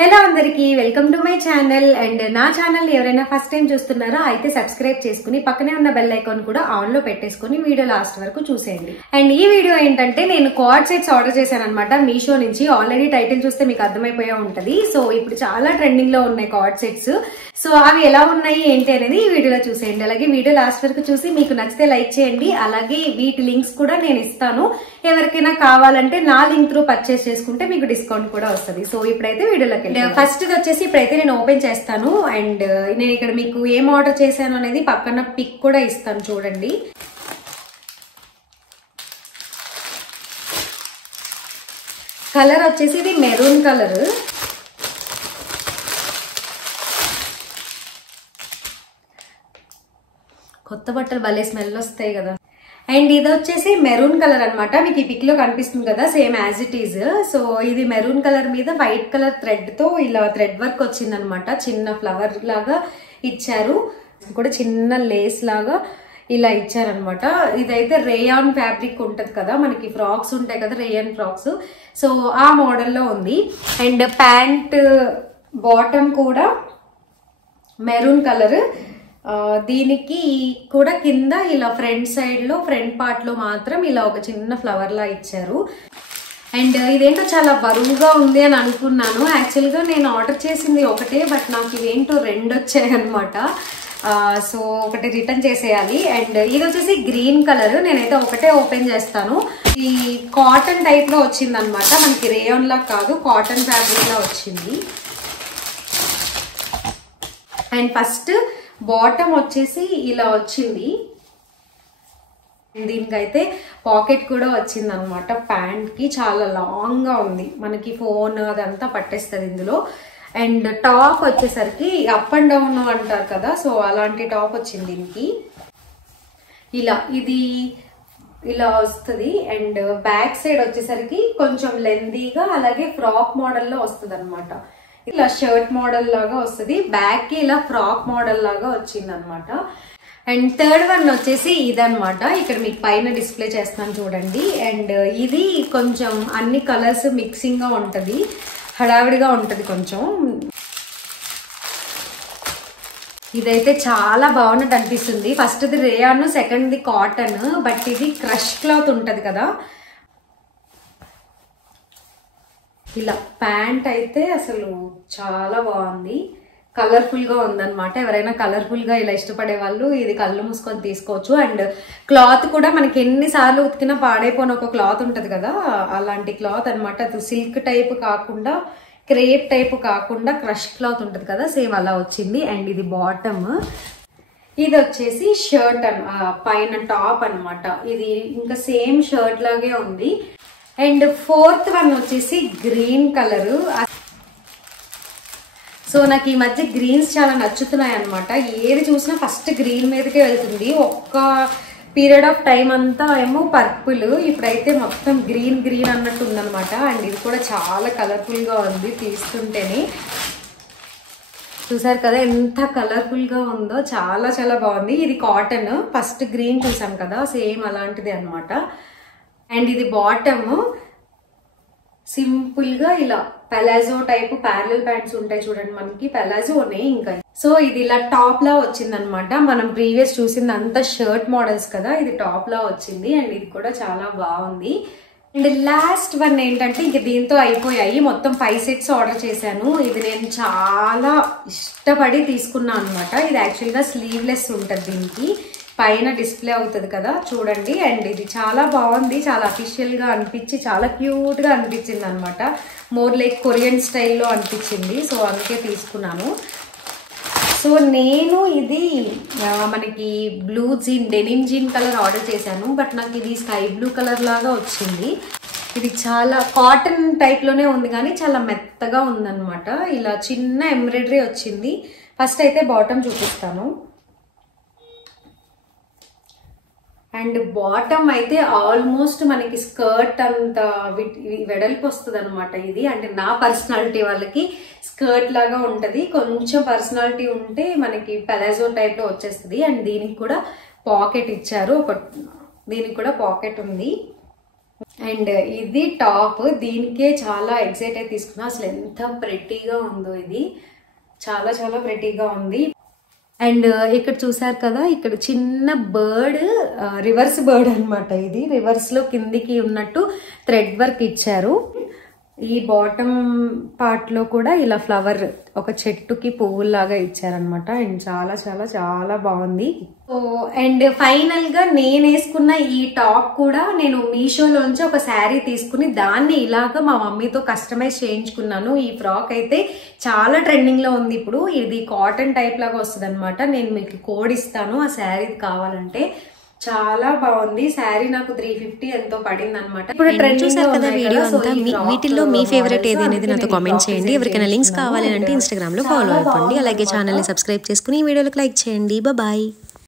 Hello అందరికి welcome to my channel and నా channel ఎవరైనా ఫస్ట్ టైం చూస్తున్నారో అయితే సబ్స్క్రైబ్ చేసుకుని పక్కనే ఉన్న బెల్ ఐకాన్ కూడా ఆన్ లో పెట్టేసుకుని వీడియో లాస్ట్ వరకు చూసేయండి. అండ్ ఈ వీడియో ఏంటంటే నేను కార్డ్ సెట్స్ ఆర్డర్ చేశాను అనమాట మీషో నుంచి. ఆల్రెడీ టైటిల్ చూస్తే మీకు అర్థమైపోయా ఉంటది. సో ఇప్పుడు చాలా ట్రెండింగ్ లో ఉన్నాయి కార్డ్ సెట్స్. సో అవి ఎలా ఉన్నాయి ఏంటి అనేది ఈ వీడియోలో చూసేయండి. అలాగే వీడియో లాస్ట్ వరకు చూసి మీకు నచ్చితే లైక్ చేయండి. అలాగే వీటి లింక్స్ కూడా నేను ఇస్తాను. ఎవరికైనా కావాలంటే నా లింక్ త్రూ పర్చేస్ చేసుకుంటే మీకు డిస్కౌంట్ కూడా వస్తుంది. సో ఇప్పుడైతే వీడియోలోకి ఫస్ట్ వచ్చేసి ఇప్పుడైతే నేను ఓపెన్ చేస్తాను. అండ్ నేను ఇక్కడ మీకు ఏం ఆర్డర్ చేశాను అనేది పక్కన పిక్ కూడా ఇస్తాను చూడండి. కలర్ వచ్చేసి ఇది మెరూన్ కలర్. కొత్త బట్టలు భలే స్మెల్ వస్తాయి కదా. అండ్ ఇది వచ్చేసి మెరూన్ కలర్ అనమాట. మీకు ఈ పిక్ లో కనిపిస్తుంది కదా, same as it is. So ఇది మెరూన్ కలర్ మీద వైట్ కలర్ థ్రెడ్ తో ఇలా థ్రెడ్ వర్క్ వచ్చింది అనమాట. చిన్న ఫ్లవర్ లాగా ఇచ్చారు, కూడా చిన్న లేస్ లాగా ఇలా ఇచ్చారనమాట. ఇదైతే రేయాన్ ఫ్యాబ్రిక్ ఉంటది కదా, మనకి ఫ్రాక్స్ ఉంటాయి కదా రేయాన్ ఫ్రాక్స్, సో ఆ మోడల్లో ఉంది. అండ్ ప్యాంట్ బాటమ్ కూడా మెరూన్ కలర్. దీనికి కూడా కింద ఇలా ఫ్రంట్ సైడ్ లో ఫ్రంట్ పార్ట్ లో మాత్రం ఇలా ఒక చిన్న ఫ్లవర్ లా ఇచ్చారు. అండ్ ఇదేంటో చాలా బరువుగా ఉంది అని అనుకున్నాను. యాక్చువల్ గా నేను ఆర్డర్ చేసింది ఒకటే, బట్ నాకు ఇవేంటో రెండు వచ్చాయి అనమాట. సో ఒకటి రిటర్న్ చేసేయాలి. అండ్ ఇది వచ్చేసి గ్రీన్ కలర్. నేనైతే ఒకటే ఓపెన్ చేస్తాను. ఈ కాటన్ టైప్ లో వచ్చింది అనమాట, మనకి రేయాన్ లా కాదు, కాటన్ ఫ్యాబ్రిక్ లా వచ్చింది. అండ్ ఫస్ట్ బాటమ్ వచ్చేసి ఇలా వచ్చింది. దీనికైతే పాకెట్ కూడా వచ్చింది అనమాట. ప్యాంట్ కి చాలా లాంగ్ గా ఉంది, మనకి ఫోన్ అదంతా పట్టేస్తుంది ఇందులో. అండ్ టాప్ వచ్చేసరికి అప్ అండ్ డౌన్ అంటారు కదా, సో అలాంటి టాప్ వచ్చింది దీనికి. ఇలా ఇది ఇలా వస్తుంది. అండ్ బ్యాక్ సైడ్ వచ్చేసరికి కొంచెం లెందీగా అలాగే ఫ్రాక్ మోడల్లో వస్తుంది అనమాట. ఇలా షర్ట్ మోడల్ లాగా వస్తుంది, బ్యాక్ కి ఇలా ఫ్రాక్ మోడల్ లాగా వచ్చింది అనమాట. అండ్ థర్డ్ వన్ వచ్చేసి ఇదనమాట. ఇక్కడ మీకు పైన డిస్ప్లే చేస్తాను చూడండి. అండ్ ఇది కొంచెం అన్ని కలర్స్ మిక్సింగ్ గా ఉంటది, హడావిడిగా ఉంటది కొంచెం. ఇదైతే చాలా బాగున్నట్టు అనిపిస్తుంది. First the rayon, second the cotton, but ఇది క్రష్ క్లాత్ ఉంటది కదా. ఇలా ప్యాంట్ అయితే అసలు చాలా బాగుంది, కలర్ఫుల్ గా ఉందన్నమాట. ఎవరైనా కలర్ఫుల్ గా ఇలా ఇష్టపడే వాళ్ళు ఇది కళ్ళు మూసుకొని తీసుకోవచ్చు. అండ్ క్లాత్ కూడా మనకి ఎన్నిసార్లు ఉతికినా పాడైపోయిన ఒక క్లాత్ ఉంటది కదా, అలాంటి క్లాత్ అనమాట. అది సిల్క్ టైప్ కాకుండా, క్రేప్ టైప్ కాకుండా క్రష్ క్లాత్ ఉంటది కదా, సేమ్ అలా వచ్చింది. అండ్ ఇది బాటమ్. ఇది వచ్చేసి షర్ట్ పైన టాప్ అనమాట. ఇది ఇంకా సేమ్ షర్ట్ లాగే ఉంది. అండ్ ఫోర్త్ వన్ వచ్చేసి గ్రీన్ కలర్. సో నాకు ఈ మధ్య గ్రీన్స్ చాలా నచ్చుతున్నాయి అనమాట. ఏది చూసినా ఫస్ట్ గ్రీన్ మీదకే వెళ్తుంది. ఒక్క పీరియడ్ ఆఫ్ టైం అంతా ఏమో పర్పుల్, ఇప్పుడైతే మొత్తం గ్రీన్ గ్రీన్ అన్నట్టు ఉందనమాట. అండ్ ఇది కూడా చాలా కలర్ఫుల్ గా ఉంది తీస్తుంటేనే. చూసారు కదా ఎంత కలర్ఫుల్ గా ఉందో, చాలా చాలా బాగుంది. ఇది కాటన్. ఫస్ట్ గ్రీన్ చూసాం కదా, సేమ్ అలాంటిది అనమాట. అండ్ ఇది బాటమ్ సింపుల్ గా ఇలా పెలాజో టైప్ ప్యారలల్ ప్యాంట్స్ ఉంటాయి చూడండి, మనకి పెలాజోనే ఇంకా. సో ఇది ఇలా టాప్ లా వచ్చింది అనమాట. మనం ప్రీవియస్ చూసింది అంతా షర్ట్ మోడల్స్ కదా, ఇది టాప్ లా వచ్చింది. అండ్ ఇది కూడా చాలా బాగుంది. అండ్ లాస్ట్ వన్ ఏంటంటే ఇంక దీంతో అయిపోయాయి. మొత్తం 5 సెట్స్ ఆర్డర్ చేశాను. ఇది నేను చాలా ఇష్టపడి తీసుకున్నాను అనమాట. ఇది యాక్చువల్ గా స్లీవ్లెస్ ఉంటది, దీనికి పైన డిస్ప్లే అవుతుంది కదా చూడండి. అండ్ ఇది చాలా బాగుంది, చాలా అఫీషియల్ గా అనిపించి చాలా క్యూట్ గా అనిపించింది అనమాట. మోర్ లైక్ కొరియన్ స్టైల్లో అనిపించింది, సో అందుకే తీసుకున్నాను. సో నేను ఇది మనకి blue jean, denim jean colour order చేశాను, బట్ నాకు ఇది స్కై బ్లూ కలర్ లాగా వచ్చింది. ఇది చాలా కాటన్ టైప్ లోనే ఉంది కానీ చాలా మెత్తగా ఉందన్నమాట. ఇలా చిన్న ఎంబ్రాయిడరీ వచ్చింది. ఫస్ట్ అయితే బాటమ్ చూపిస్తాను. అండ్ బాటమ్ అయితే ఆల్మోస్ట్ మనకి స్కర్ట్ అంత వెడల్పు వస్తుంది అనమాట ఇది. అంటే నా పర్సనాలిటీ వాళ్ళకి స్కర్ట్ లాగా ఉంటది, కొంచెం పర్సనాలిటీ ఉంటే మనకి పెలాజో టైప్ లో వచ్చేస్తుంది. అండ్ దీనికి కూడా పాకెట్ ఇచ్చారు, దీనికి కూడా పాకెట్ ఉంది. అండ్ ఇది టాప్, దీనికే చాలా ఎక్సైట్ అయి తీసుకున్నా. అసలు ఎంత ప్రెట్టీగా ఉందో ఇది, చాలా చాలా ప్రెట్టీగా ఉంది. అండ్ ఇక్కడ చూసారు కదా, ఇక్కడ చిన్న బర్డ్, రివర్స్ బర్డ్ అనమాట. ఇది రివర్స్ లో కిందికి ఉన్నట్టు థ్రెడ్ వర్క్ ఇచ్చారు. ఈ బాటమ్ పార్ట్ లో కూడా ఇలా ఫ్లవర్, ఒక చెట్టుకి పువ్వులాగా ఇచ్చారనమాట. అండ్ చాలా చాలా చాలా బాగుంది. సో అండ్ ఫైనల్ గా నేను వేసుకున్న ఈ టాప్ కూడా నేను మీషోలోంచి ఒక శారీ తీసుకుని దాన్ని ఇలాగా మా మమ్మీతో కస్టమైజ్ చేయించుకున్నాను. ఈ ఫ్రాక్ అయితే చాలా ట్రెండింగ్ లో ఉంది ఇప్పుడు. ఇది కాటన్ టైప్ లాగా వస్తుంది అనమాట. నేను మీకు కోడ్ ఇస్తాను ఆ శారీ కావాలంటే. చాలా బాగుంది శారీ. నాకు 350 ఎంతో పడింది అనమాట. ఇప్పుడు ట్రెండ్ చూసారు కదా వీడియో అంతా. వీటిల్లో మీ ఫేవరెట్ ఏది అనేది నాతో కామెంట్ చేయండి. ఎవరికైనా లింక్స్ కావాలి అంటే ఇన్స్టాగ్రామ్ లో ఫాలో అయిపోండి. అలాగే ఛానల్ ని సబ్స్క్రైబ్ చేసుకుని ఈ వీడియోలకు లైక్ చేయండి. బాయ్.